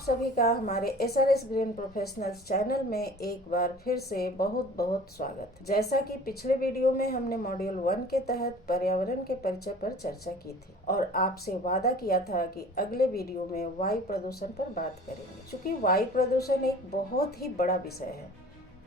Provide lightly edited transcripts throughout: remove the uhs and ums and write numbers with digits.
सभी का हमारे SRS ग्रीन प्रोफेशनल्स चैनल में एक बार फिर से बहुत बहुत स्वागत। जैसा कि पिछले वीडियो में हमने मॉड्यूल 1 के तहत पर्यावरण के परिचय पर चर्चा की थी और आपसे वादा किया था कि अगले वीडियो में वायु प्रदूषण पर बात करेंगे। चूँकि वायु प्रदूषण एक बहुत ही बड़ा विषय है,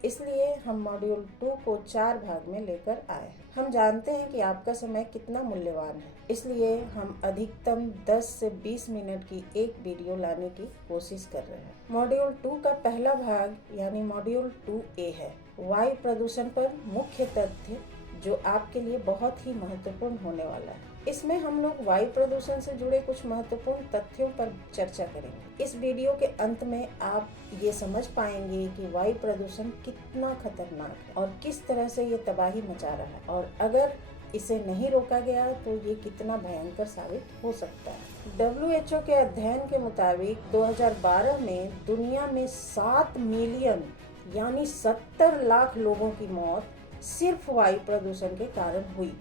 इसलिए हम मॉड्यूल 2 को 4 भाग में लेकर आए हैं। हम जानते हैं कि आपका समय कितना मूल्यवान है, इसलिए हम अधिकतम 10 से 20 मिनट की एक वीडियो लाने की कोशिश कर रहे हैं। मॉड्यूल 2 का पहला भाग यानी मॉड्यूल 2A है वायु प्रदूषण पर मुख्य तथ्य, जो आपके लिए बहुत ही महत्वपूर्ण होने वाला है। इसमें हम लोग वायु प्रदूषण से जुड़े कुछ महत्वपूर्ण तथ्यों पर चर्चा करेंगे। इस वीडियो के अंत में आप ये समझ पाएंगे कि वायु प्रदूषण कितना खतरनाक है और किस तरह से ये तबाही मचा रहा है, और अगर इसे नहीं रोका गया तो ये कितना भयंकर साबित हो सकता है। WHO के अध्ययन के मुताबिक 2012 में दुनिया में 7 मिलियन यानी 70 लाख लोगों की मौत सिर्फ वायु प्रदूषण के कारण हुई,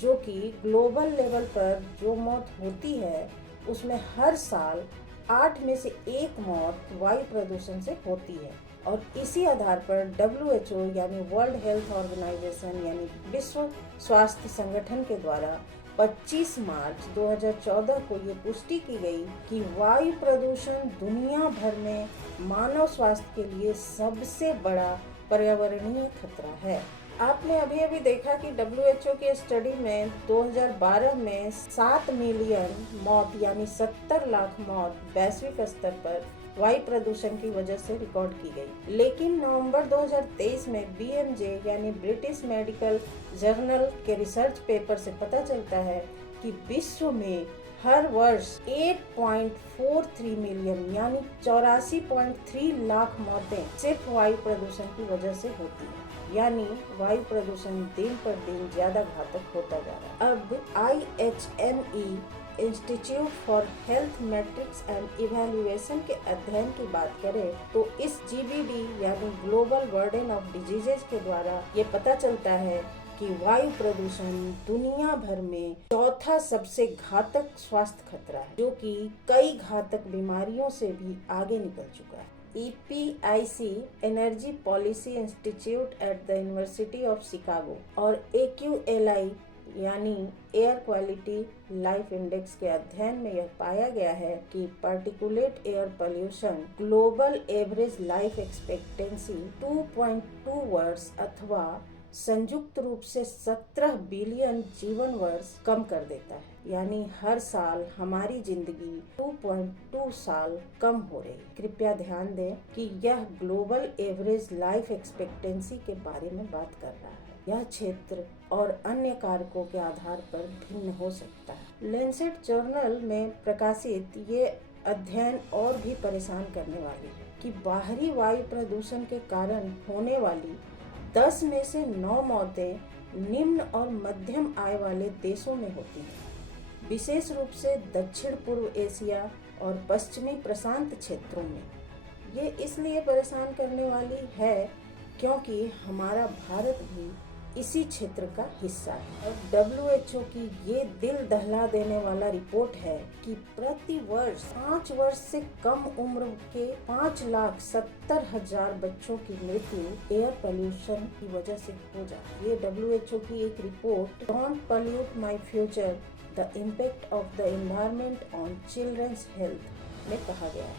जो कि ग्लोबल लेवल पर जो मौत होती है उसमें हर साल 8 में से 1 मौत वायु प्रदूषण से होती है। और इसी आधार पर WHO यानी वर्ल्ड हेल्थ ऑर्गेनाइजेशन यानी विश्व स्वास्थ्य संगठन के द्वारा 25 मार्च 2014 को ये पुष्टि की गई कि वायु प्रदूषण दुनिया भर में मानव स्वास्थ्य के लिए सबसे बड़ा पर्यावरणीय खतरा है। आपने अभी देखा कि WHO की स्टडी में 2012 में 7 मिलियन मौत यानी 70 लाख मौत वैश्विक स्तर पर वायु प्रदूषण की वजह से रिकॉर्ड की गई। लेकिन नवंबर 2023 में BMJ यानी ब्रिटिश मेडिकल जर्नल के रिसर्च पेपर से पता चलता है कि विश्व में हर वर्ष 8.43 मिलियन यानी 84.3 लाख मौतें सिर्फ वायु प्रदूषण की वजह से होती हैं। यानी वायु प्रदूषण दिन पर दिन ज्यादा घातक होता जा रहा है। अब IHME institute for health matrix and evaluation के अध्ययन की बात करें तो इस GBD यानी ग्लोबल बर्डन ऑफ डिजीजेज के द्वारा ये पता चलता है कि वायु प्रदूषण दुनिया भर में चौथा सबसे घातक स्वास्थ्य खतरा है, जो कि कई घातक बीमारियों से भी आगे निकल चुका है। EPIC energy policy institute at the university of Chicago और AQLI यानी एयर क्वालिटी लाइफ इंडेक्स के अध्ययन में यह पाया गया है कि particulate air pollution global average life expectancy 2.2 वर्ष अथवा संयुक्त रूप से 17 बिलियन जीवन वर्ष कम कर देता है। यानी हर साल हमारी जिंदगी 2.2 साल कम हो रही। कृपया ध्यान दें कि यह ग्लोबल एवरेज लाइफ एक्सपेक्टेंसी के बारे में बात कर रहा है। यह क्षेत्र और अन्य कारकों के आधार पर भिन्न हो सकता है। लैंसेट जर्नल में प्रकाशित ये अध्ययन और भी परेशान करने वाली है कि बाहरी वायु प्रदूषण के कारण होने वाली 10 में से 9 मौतें निम्न और मध्यम आय वाले देशों में होती हैं, विशेष रूप से दक्षिण पूर्व एशिया और पश्चिमी प्रशांत क्षेत्रों में। ये इसलिए परेशान करने वाली है क्योंकि हमारा भारत भी इसी क्षेत्र का हिस्सा है। और WHO की ये दिल दहला देने वाला रिपोर्ट है कि प्रति वर्ष 5 वर्ष से कम उम्र के 5,70,000 बच्चों की मृत्यु एयर पोल्यूशन की वजह से हो जाती है। ये WHO की एक report don't pollute my future the impact of the environment on children's health में कहा गया है।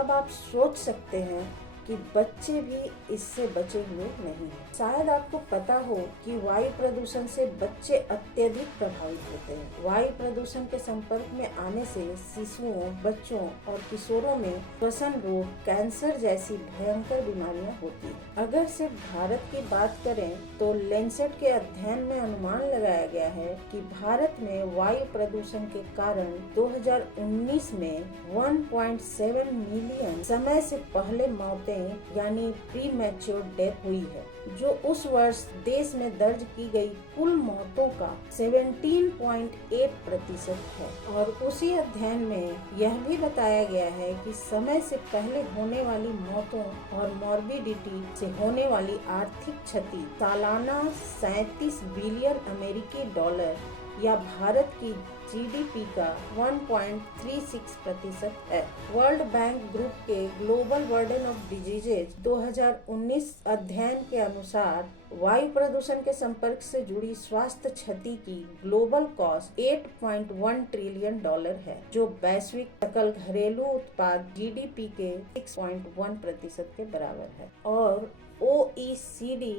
अब आप सोच सकते हैं कि बच्चे भी इससे बचे हुए नहीं हैं। शायद आपको पता हो कि वायु प्रदूषण से बच्चे अत्यधिक प्रभावित होते हैं। वायु प्रदूषण के संपर्क में आने से शिशुओं, बच्चों और किशोरों में श्वसन रोग, कैंसर जैसी भयंकर बीमारियां होती हैं। अगर सिर्फ भारत की बात करें तो लैंसेट के अध्ययन में अनुमान लगाया गया है कि भारत में वायु प्रदूषण के कारण 2019 में 1.7 मिलियन समय से पहले मौतें यानी प्री मैच्योर डेथ हुई है, जो उस वर्ष देश में दर्ज की गई कुल मौतों का 17.8% है। और उसी अध्ययन में यह भी बताया गया है कि समय से पहले होने वाली मौतों और मॉर्बिडिटी से होने वाली आर्थिक क्षति सालाना 37 बिलियन अमेरिकी डॉलर या भारत की जीडीपी का 1.36% है। वर्ल्ड बैंक ग्रुप के ग्लोबल बर्डन ऑफ डिजीजेज 2019 अध्ययन के अनुसार वायु प्रदूषण के संपर्क से जुड़ी स्वास्थ्य क्षति की ग्लोबल कॉस्ट $8.1 ट्रिलियन है, जो वैश्विक सकल घरेलू उत्पाद जीडीपी के 6.1% के बराबर है। और OECD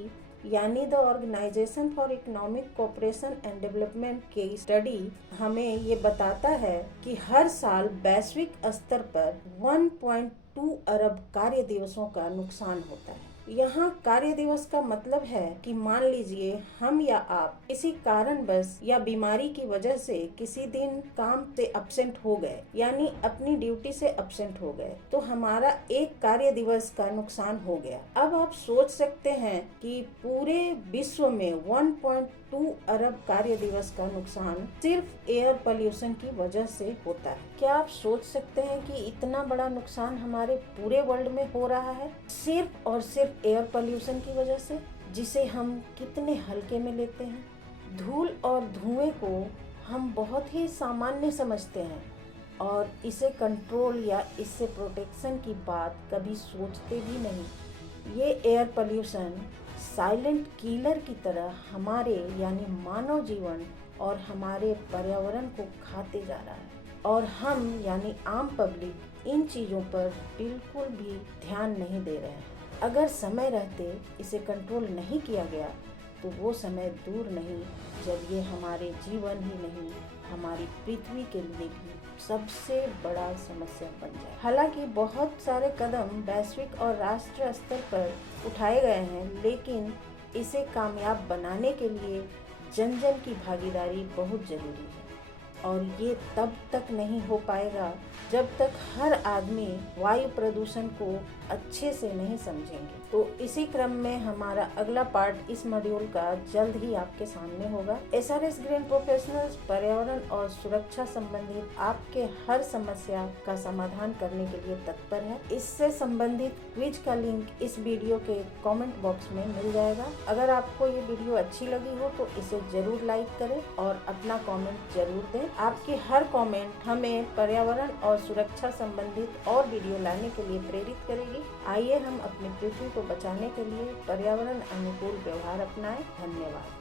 यानी the organisation for economic cooperation and development के स्टडी हमें ये बताता है कि हर साल वैश्विक स्तर पर 1.2 अरब कार्य दिवसों का नुकसान होता है। यहाँ कार्य दिवस का मतलब है कि मान लीजिए हम या आप किसी कारणवश या बीमारी की वजह से किसी दिन काम से अब्सेंट हो गए, यानी अपनी ड्यूटी से अब्सेंट हो गए, तो हमारा एक कार्य दिवस का नुकसान हो गया। अब आप सोच सकते हैं कि पूरे विश्व में 1.2 अरब कार्य दिवस का नुकसान सिर्फ एयर पोल्यूशन की वजह से होता है। क्या आप सोच सकते हैं कि इतना बड़ा नुकसान हमारे पूरे वर्ल्ड में हो रहा है सिर्फ और सिर्फ एयर पोल्यूशन की वजह से, जिसे हम कितने हल्के में लेते हैं। धूल और धुएं को हम बहुत ही सामान्य समझते हैं और इसे कंट्रोल या इससे प्रोटेक्शन की बात कभी सोचते भी नहीं। ये एयर पोल्यूशन साइलेंट किलर की तरह हमारे यानी मानव जीवन और हमारे पर्यावरण को खाते जा रहा है, और हम यानी आम पब्लिक इन चीज़ों पर बिल्कुल भी ध्यान नहीं दे रहे हैं। अगर समय रहते इसे कंट्रोल नहीं किया गया तो वो समय दूर नहीं जब ये हमारे जीवन ही नहीं, हमारी पृथ्वी के लिए भी सबसे बड़ा समस्या बन जाए। हालांकि बहुत सारे कदम वैश्विक और राष्ट्रीय स्तर पर उठाए गए हैं, लेकिन इसे कामयाब बनाने के लिए जन जन की भागीदारी बहुत ज़रूरी है, और ये तब तक नहीं हो पाएगा जब तक हर आदमी वायु प्रदूषण को अच्छे से नहीं समझेंगे। तो इसी क्रम में हमारा अगला पार्ट इस मॉड्यूल का जल्द ही आपके सामने होगा। एसआरएस ग्रीन प्रोफेशनल्स पर्यावरण और सुरक्षा संबंधित आपके हर समस्या का समाधान करने के लिए तत्पर है। इससे संबंधित क्विज का लिंक इस वीडियो के कमेंट बॉक्स में मिल जाएगा। अगर आपको ये वीडियो अच्छी लगी हो तो इसे जरूर लाइक करें और अपना कमेंट जरूर दें। आपके हर कमेंट हमें पर्यावरण और सुरक्षा संबंधित और वीडियो लाने के लिए प्रेरित करेगी। आइए हम अपनी पृथ्वी को बचाने के लिए पर्यावरण अनुकूल व्यवहार अपनाएं। धन्यवाद।